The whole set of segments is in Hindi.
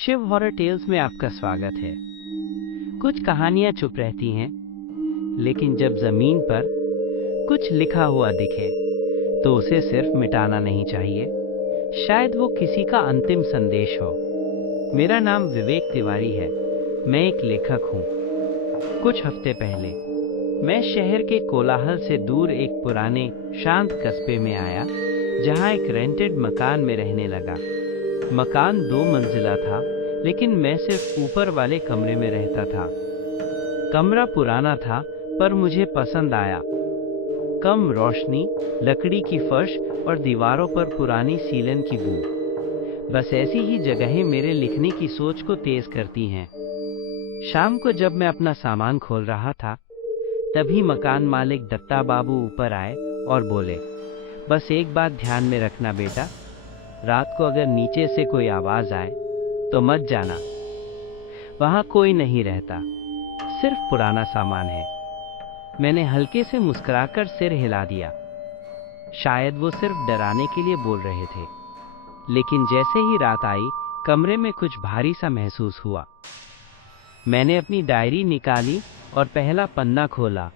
शिव हॉरर टेल्स में आपका स्वागत है। कुछ कहानियां चुप रहती हैं, लेकिन जब जमीन पर कुछ लिखा हुआ दिखे तो उसे सिर्फ मिटाना नहीं चाहिए। शायद वो किसी का अंतिम संदेश हो। मेरा नाम विवेक तिवारी है। मैं एक लेखक हूँ। कुछ हफ्ते पहले मैं शहर के कोलाहल से दूर एक पुराने शांत कस्बे में आया, जहाँ एक रेंटेड मकान में रहने लगा। मकान 2 मंजिला था, लेकिन मैं सिर्फ ऊपर वाले कमरे में रहता था। कमरा पुराना था, पर मुझे पसंद आया। कम रोशनी, लकड़ी की फर्श और दीवारों पर पुरानी सीलन की बू। बस ऐसी ही जगहें मेरे लिखने की सोच को तेज करती हैं। शाम को जब मैं अपना सामान खोल रहा था, तभी मकान मालिक दत्ता बाबू ऊपर आए और बोले, बस एक बात ध्यान में रखना बेटा, रात को अगर नीचे से कोई आवाज आए तो मत जाना। वहां कोई नहीं रहता, सिर्फ पुराना सामान है। मैंने हल्के से मुस्कुराकर सिर हिला दिया। शायद वो सिर्फ डराने के लिए बोल रहे थे। लेकिन जैसे ही रात आई, कमरे में कुछ भारी सा महसूस हुआ। मैंने अपनी डायरी निकाली और पहला पन्ना खोला,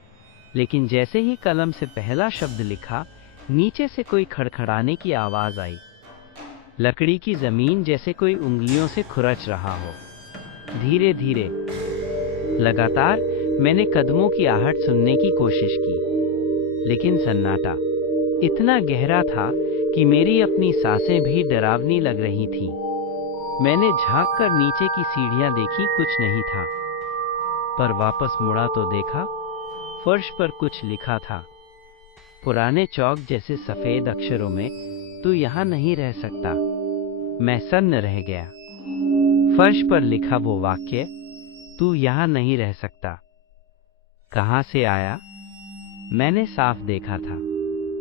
लेकिन जैसे ही कलम से पहला शब्द लिखा, नीचे से कोई खड़खड़ाने की आवाज आई। लकड़ी की जमीन जैसे कोई उंगलियों से खुरच रहा हो। धीरे धीरे, लगातार मैंने कदमों की आहट सुनने की कोशिश की, लेकिन सन्नाटा इतना गहरा था कि मेरी अपनी सांसें भी डरावनी लग रही थीं। मैंने झांक कर नीचे की सीढ़ियां देखी, कुछ नहीं था। पर वापस मुड़ा तो देखा, फर्श पर कुछ लिखा था, पुराने चौक जैसे सफेद अक्षरों में, तू यहाँ नहीं रह सकता। मैं सन्न रह गया। फर्श पर लिखा वो वाक्य, तू यहाँ नहीं रह सकता, कहाँ से आया? मैंने साफ देखा था।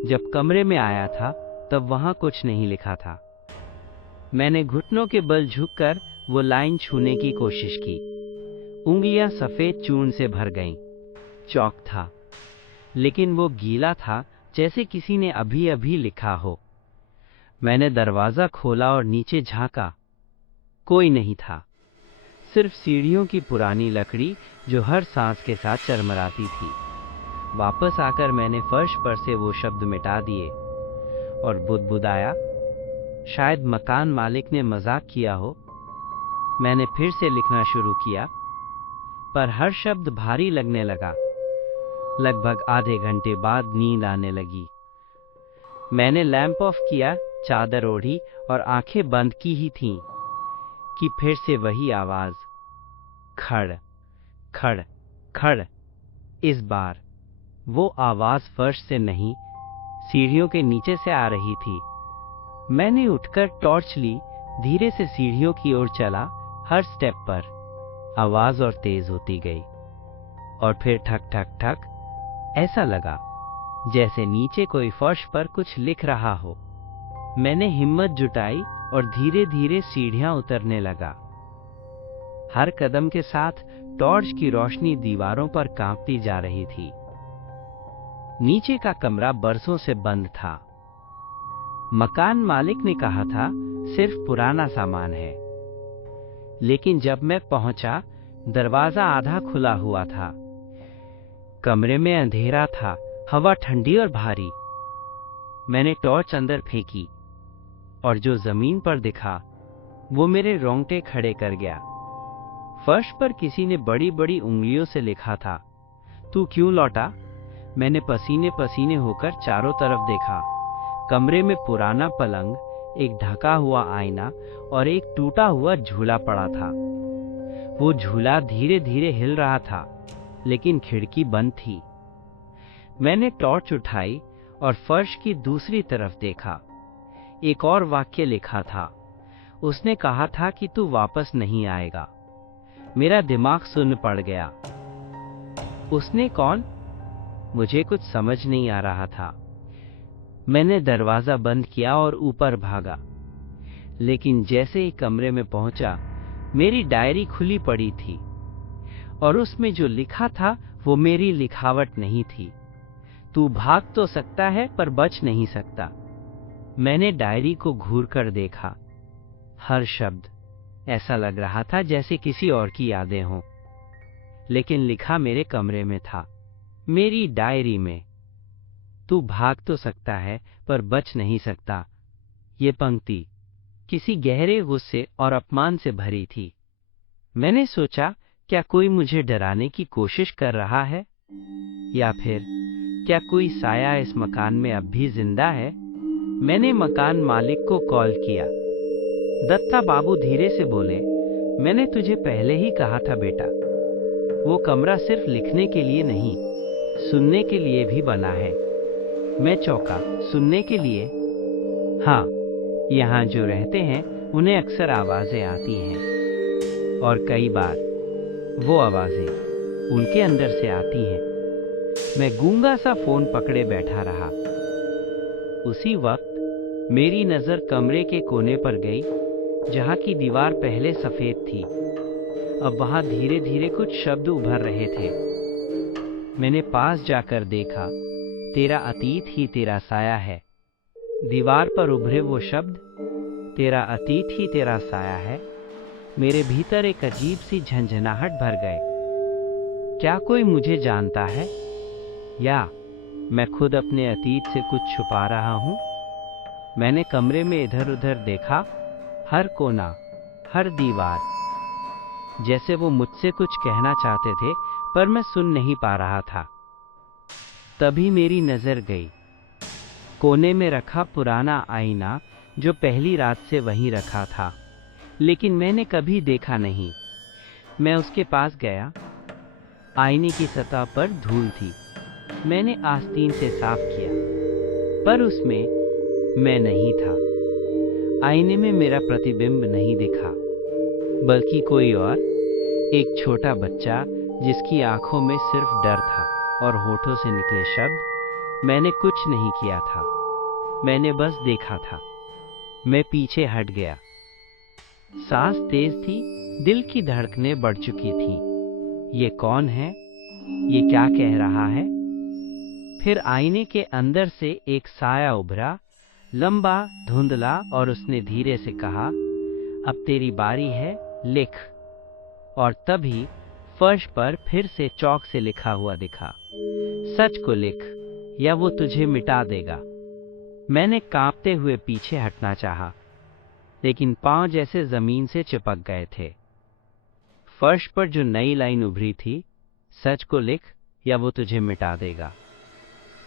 जब कमरे में आया था, तब वहां कुछ नहीं लिखा था। मैंने घुटनों के बल झुककर वो लाइन छूने की कोशिश की। उंगलियां सफेद चूर्ण से भर गईं। चौक था, लेकिन वो गीला था, जैसे किसी ने अभी अभी लिखा हो। मैंने दरवाजा खोला और नीचे झांका। कोई नहीं था, सिर्फ सीढ़ियों की पुरानी लकड़ी जो हर सांस के साथ चरमराती थी। वापस आकर मैंने फर्श पर से वो शब्द मिटा दिए और बुदबुदाया, शायद मकान मालिक ने मजाक किया हो। मैंने फिर से लिखना शुरू किया, पर हर शब्द भारी लगने लगा। लगभग आधे घंटे बाद नींद आने लगी। मैंने लैंप ऑफ किया, चादर ओढ़ी और आंखें बंद की ही थीं कि फिर से वही आवाज, खड़ खड़ खड़। इस बार वो आवाज फर्श से नहीं, सीढ़ियों के नीचे से आ रही थी। मैंने उठकर टॉर्च ली, धीरे से सीढ़ियों की ओर चला। हर स्टेप पर आवाज और तेज होती गई, और फिर ठक ठक ठक। ऐसा लगा जैसे नीचे कोई फर्श पर कुछ लिख रहा हो। मैंने हिम्मत जुटाई और धीरे धीरे सीढ़ियां उतरने लगा। हर कदम के साथ टॉर्च की रोशनी दीवारों पर कांपती जा रही थी। नीचे का कमरा बरसों से बंद था। मकान मालिक ने कहा था, सिर्फ पुराना सामान है। लेकिन जब मैं पहुंचा, दरवाजा आधा खुला हुआ था। कमरे में अंधेरा था, हवा ठंडी और भारी। मैंने टॉर्च अंदर फेंकी, और जो जमीन पर दिखा, वो मेरे रोंगटे खड़े कर गया। फर्श पर किसी ने बड़ी बड़ी उंगलियों से लिखा था, तू क्यों लौटा? मैंने पसीने पसीने होकर चारों तरफ देखा। कमरे में पुराना पलंग, एक ढका हुआ आईना और एक टूटा हुआ झूला पड़ा था। वो झूला धीरे धीरे हिल रहा था, लेकिन खिड़की बंद थी। मैंने टॉर्च उठाई और फर्श की दूसरी तरफ देखा। एक और वाक्य लिखा था, उसने कहा था कि तू वापस नहीं आएगा। मेरा दिमाग सुन्न पड़ गया। उसने कौन? मुझे कुछ समझ नहीं आ रहा था। मैंने दरवाजा बंद किया और ऊपर भागा। लेकिन जैसे ही कमरे में पहुंचा, मेरी डायरी खुली पड़ी थी, और उसमें जो लिखा था वो मेरी लिखावट नहीं थी। तू भाग तो सकता है, पर बच नहीं सकता। मैंने डायरी को घूरकर देखा। हर शब्द, ऐसा लग रहा था जैसे किसी और की यादें हों, लेकिन लिखा मेरे कमरे में था, मेरी डायरी में। तू भाग तो सकता है पर बच नहीं सकता। ये पंक्ति किसी गहरे गुस्से और अपमान से भरी थी। मैंने सोचा, क्या कोई मुझे डराने की कोशिश कर रहा है, या फिर क्या कोई साया इस मकान में अब भी जिंदा है? मैंने मकान मालिक को कॉल किया। दत्ता बाबू धीरे से बोले, मैंने तुझे पहले ही कहा था बेटा, वो कमरा सिर्फ लिखने के लिए नहीं, सुनने के लिए भी बना है। मैं चौंका, सुनने के लिए? हाँ, यहाँ जो रहते हैं उन्हें अक्सर आवाजें आती हैं, और कई बार वो आवाजें उनके अंदर से आती हैं। मैं गूंगा सा फोन पकड़े बैठा रहा। उसी वक्त मेरी नजर कमरे के कोने पर गई, जहां की दीवार पहले सफेद थी, अब वहां धीरे धीरे कुछ शब्द उभर रहे थे। मैंने पास जाकर देखा, तेरा अतीत ही तेरा साया है। दीवार पर उभरे वो शब्द, तेरा अतीत ही तेरा साया है, मेरे भीतर एक अजीब सी झंझनाहट भर गए। क्या कोई मुझे जानता है, या मैं खुद अपने अतीत से कुछ छुपा रहा हूं? मैंने कमरे में इधर उधर देखा, हर कोना, हर दीवार, जैसे वो मुझसे कुछ कहना चाहते थे पर मैं सुन नहीं पा रहा था। तभी मेरी नजर गई कोने में रखा पुराना आईना, जो पहली रात से वहीं रखा था, लेकिन मैंने कभी देखा नहीं। मैं उसके पास गया। आईने की सतह पर धूल थी। मैंने आस्तीन से साफ किया, पर उसमें मैं नहीं था। आईने में मेरा प्रतिबिंब नहीं दिखा, बल्कि कोई और, एक छोटा बच्चा जिसकी आंखों में सिर्फ डर था और होठों से निकले शब्द। मैंने कुछ नहीं किया था, मैंने बस देखा था। मैं पीछे हट गया। सांस तेज थी, दिल की धड़कनें बढ़ चुकी थीं। ये कौन है? ये क्या कह रहा है? फिर आईने के अंदर से एक साया उभरा, लंबा, धुंधला, और उसने धीरे से कहा, अब तेरी बारी है, लिख। और तभी फर्श पर फिर से चौक से लिखा हुआ दिखा, सच को लिख या वो तुझे मिटा देगा। मैंने कांपते हुए पीछे हटना चाहा, लेकिन पांव जैसे जमीन से चिपक गए थे। फर्श पर जो नई लाइन उभरी थी, सच को लिख या वो तुझे मिटा देगा,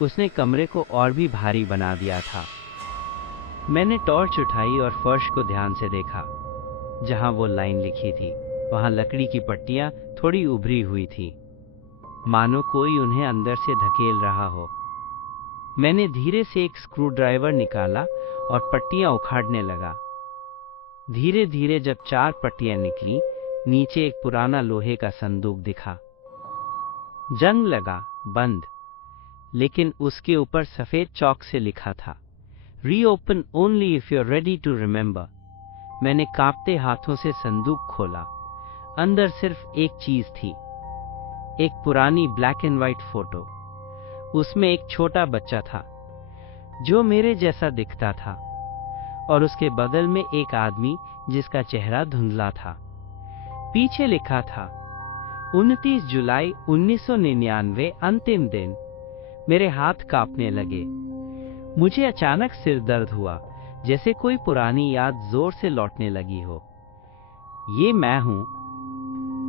उसने कमरे को और भी भारी बना दिया था। मैंने टॉर्च उठाई और फर्श को ध्यान से देखा। जहां वो लाइन लिखी थी, वहां लकड़ी की पट्टियां थोड़ी उभरी हुई थी, मानो कोई उन्हें अंदर से धकेल रहा हो। मैंने धीरे से एक स्क्रूड्राइवर निकाला और पट्टियां उखाड़ने लगा। धीरे धीरे जब 4 पट्टियां निकली, नीचे एक पुराना लोहे का संदूक दिखा। जंग लगा, बंद, लेकिन उसके ऊपर सफेद चौक से लिखा था, reopen only if you are ready to remember. मैंने कांपते हाथों से संदूक खोला। अंदर सिर्फ एक चीज थी, एक पुरानी ब्लैक एंड व्हाइट फोटो। उसमें एक छोटा बच्चा था जो मेरे जैसा दिखता था, और उसके बगल में एक आदमी जिसका चेहरा धुंधला था। पीछे लिखा था, 29 जुलाई 1999, अंतिम दिन। मेरे हाथ कांपने लगे। मुझे अचानक सिर दर्द हुआ, जैसे कोई पुरानी याद जोर से लौटने लगी हो। ये मैं हूं,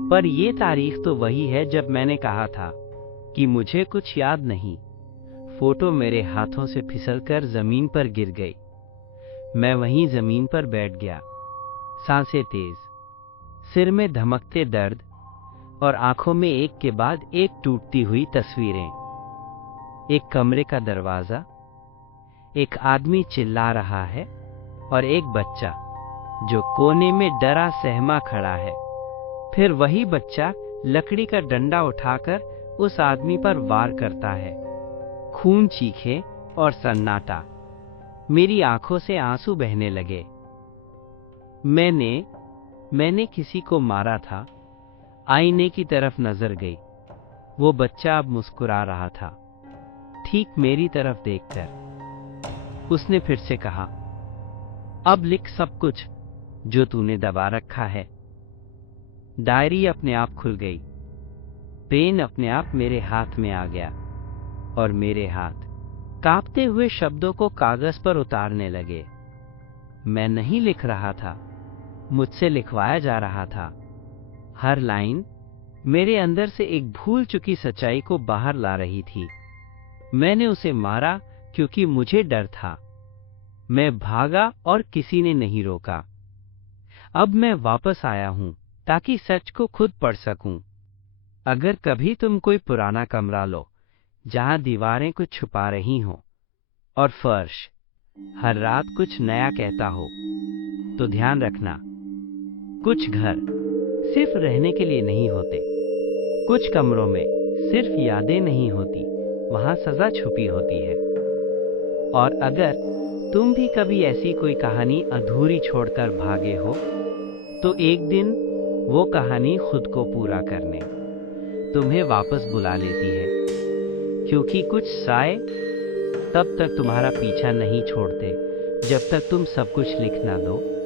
पर ये तारीख तो वही है जब मैंने कहा था कि मुझे कुछ याद नहीं। फोटो मेरे हाथों से फिसलकर जमीन पर गिर गई। मैं वहीं जमीन पर बैठ गया, सांसें तेज, सिर में धमकते दर्द, और आंखों में एक के बाद एक टूटती हुई तस्वीरें। एक कमरे का दरवाजा, एक आदमी चिल्ला रहा है, और एक बच्चा जो कोने में डरा सहमा खड़ा है। फिर वही बच्चा लकड़ी का डंडा उठाकर उस आदमी पर वार करता है। खून, चीखें और सन्नाटा। मेरी आंखों से आंसू बहने लगे। मैंने किसी को मारा था। आईने की नजर नजर गई। वो बच्चा अब मुस्कुरा रहा था, ठीक मेरी तरफ देखकर। उसने फिर से कहा, अब लिख सब कुछ, जो तूने दबा रखा है। डायरी अपने आप खुल गई। पेन अपने आप मेरे हाथ में आ गया और मेरे हाथ कांपते हुए शब्दों को कागज पर उतारने लगे। मैं नहीं लिख रहा था, मुझसे लिखवाया जा रहा था। हर लाइन मेरे अंदर से एक भूल चुकी सच्चाई को बाहर ला रही थी। मैंने उसे मारा क्योंकि मुझे डर था। मैं भागा और किसी ने नहीं रोका। अब मैं वापस आया हूं ताकि सच को खुद पढ़ सकूं। अगर कभी तुम कोई पुराना कमरा लो जहां दीवारें कुछ छुपा रही हों और फर्श हर रात कुछ नया कहता हो, तो ध्यान रखना, कुछ घर सिर्फ रहने के लिए नहीं होते। कुछ कमरों में सिर्फ यादें नहीं होती, वहां सजा छुपी होती है। और अगर तुम भी कभी ऐसी कोई कहानी अधूरी छोड़कर भागे हो, तो एक दिन वो कहानी खुद को पूरा करने तुम्हें वापस बुला लेती है। क्योंकि कुछ साए तब तक तुम्हारा पीछा नहीं छोड़ते जब तक तुम सब कुछ लिख ना दो।